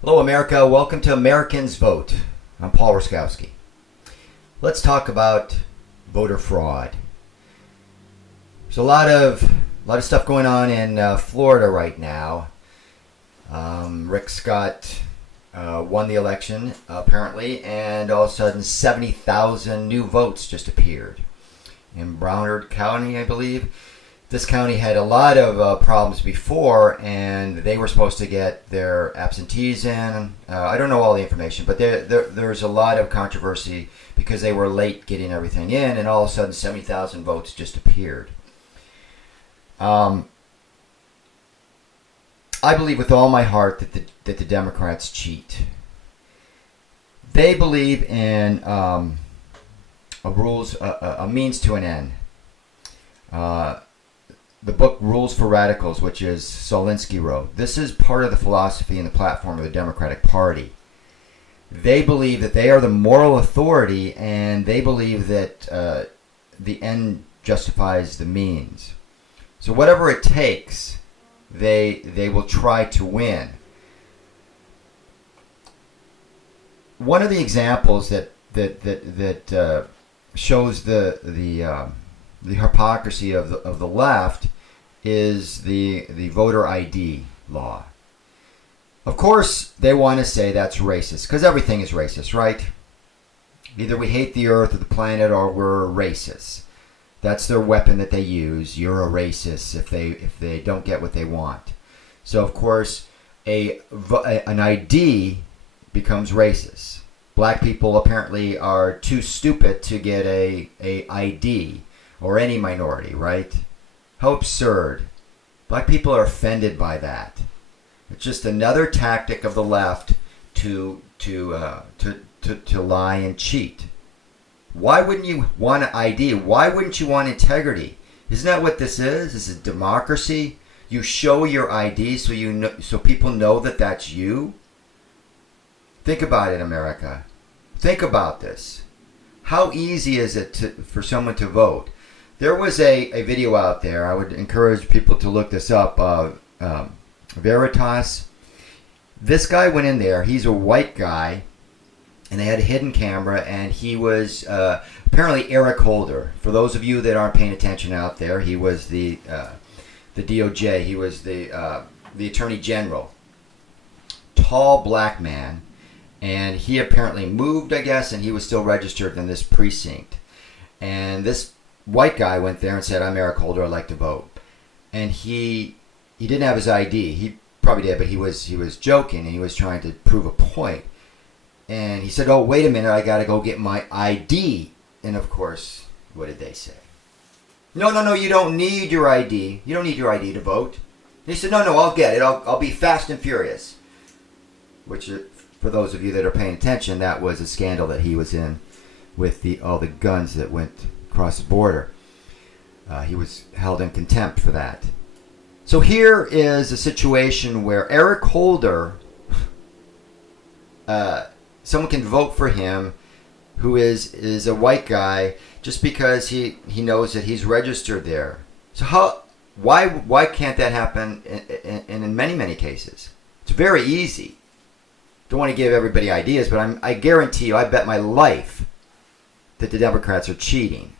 Hello, America. Welcome to Americans Vote. I'm Paul Roskowski. Let's talk about voter fraud. There's a lot of stuff going on in Florida right now. Rick Scott won the election apparently, and all of a sudden 70,000 new votes just appeared in Broward County, I believe. This county had a lot of problems before, and they were supposed to get their absentees in. I don't know all the information, but there's a lot of controversy because they were late getting everything in, and all of a sudden 70,000 votes just appeared. I believe with all my heart that the Democrats cheat. They believe in a means to an end. The book Rules for Radicals, which is Solinsky wrote, this is part of the philosophy and the platform of the Democratic Party. They believe that they are the moral authority, and they believe that the end justifies the means. So whatever it takes, they will try to win. One of the examples that shows the hypocrisy of the left is the voter ID law. Of course, they want to say that's racist, because everything is racist, right? Either we hate the earth or the planet, or we're racist. That's their weapon that they use. You're a racist if they don't get what they want. So, of course, an ID becomes racist. Black people apparently are too stupid to get a ID, or any minority, right? How absurd. Black people are offended by that. It's just another tactic of the left to lie and cheat. Why wouldn't you want an ID? Why wouldn't you want integrity? Isn't that what this is? This is democracy. You show your ID so people know that that's you. Think about it, America. Think about this. How easy is it for someone to vote? There was a video out there. I would encourage people to look this up. Veritas. This guy went in there. He's a white guy, and they had a hidden camera, and he was apparently Eric Holder. For those of you that aren't paying attention out there, he was the DOJ. He was the Attorney General. Tall black man, and he apparently moved, I guess, and he was still registered in this precinct. And this white guy went there and said, "I'm Eric Holder, I'd like to vote." And he didn't have his ID. He probably did, but he was joking, and he was trying to prove a point. And he said, "Oh, wait a minute, I got to go get my ID." And of course, what did they say? No, you don't need your ID. You don't need your ID to vote. And he said, no, I'll get it. I'll be fast and furious. Which, for those of you that are paying attention, that was a scandal that he was in with all the guns that went across the border. He was held in contempt for that. So here is a situation where Eric Holder, someone can vote for him who is a white guy just because he knows that he's registered there. So why can't that happen in many cases? It's very easy. Don't want to give everybody ideas, but I guarantee you, I bet my life that the Democrats are cheating.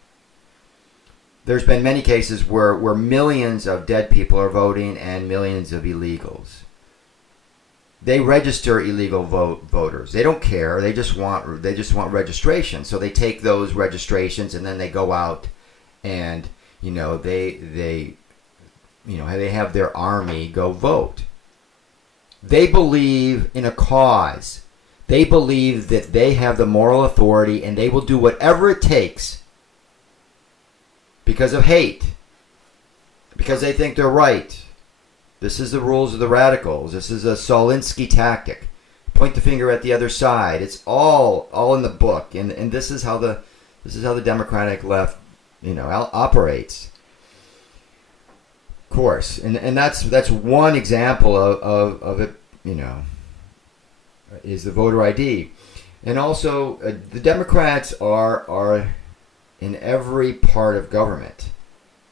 There's been many cases where millions of dead people are voting and millions of illegals. They register illegal voters. They don't care. They just want registration. So they take those registrations and then they go out and they have their army go vote. They believe in a cause. They believe that they have the moral authority, and they will do whatever it takes because of hate, because they think they're right. This is the rules of the radicals. This is a Solinsky tactic. Point the finger at the other side. It's all in the book, and this is how the Democratic left, operates. Of course, and that's one example of it. Is the voter ID, and also the Democrats are in every part of government.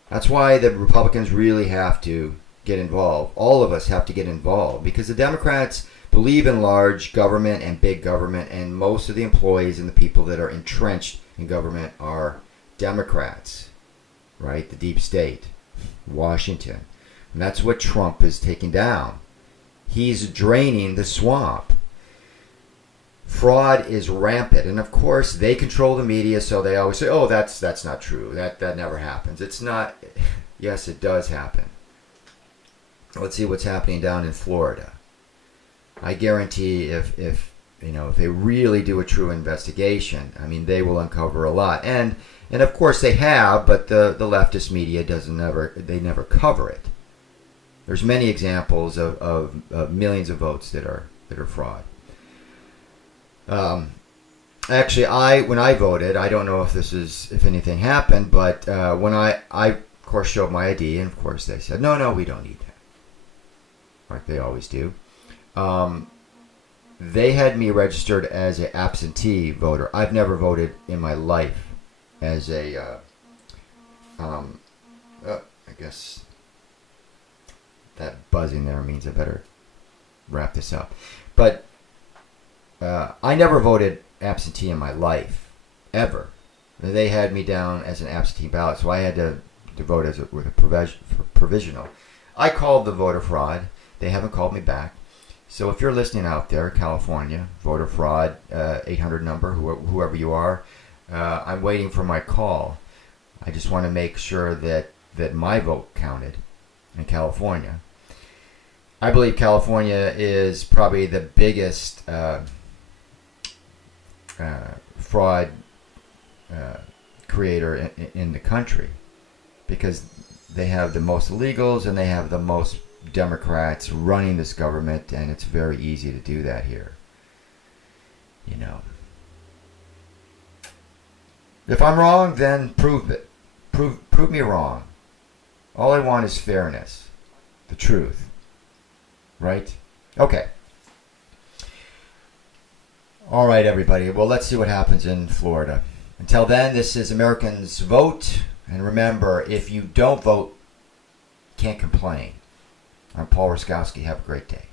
That's why the Republicans really have to get involved. All of us have to get involved because the Democrats believe in large government and big government, and most of the employees and the people that are entrenched in government are Democrats, right? The deep state, Washington. And that's what Trump is taking down. He's draining the swamp. Fraud is rampant, and of course they control the media, so they always say, "Oh, that's not true. That never happens." It's not. Yes, it does happen. Let's see what's happening down in Florida. I guarantee if they really do a true investigation, I mean, they will uncover a lot, and of course they have, but the leftist media never cover it. There's many examples of millions of votes that are fraud. Actually, when I voted, I don't know if anything happened, but when I of course showed my ID, and of course they said, no, we don't need that, like they always do. They had me registered as an absentee voter. I've never voted in my life as a, I guess that buzzing there means I better wrap this up. But I never voted absentee in my life, ever. They had me down as an absentee ballot, so I had to vote with a provisional. I called the voter fraud. They haven't called me back. So if you're listening out there, California, voter fraud, 800 number, whoever you are, I'm waiting for my call. I just want to make sure that my vote counted in California. I believe California is probably the biggest fraud creator in the country, because they have the most illegals and they have the most Democrats running this government, and it's very easy to do that here. If I'm wrong, then prove it. Prove me wrong. All I want is fairness, the truth. Right? Okay. All right, everybody. Well, let's see what happens in Florida. Until then, this is Americans Vote. And remember, if you don't vote, can't complain. I'm Paul Roskowski. Have a great day.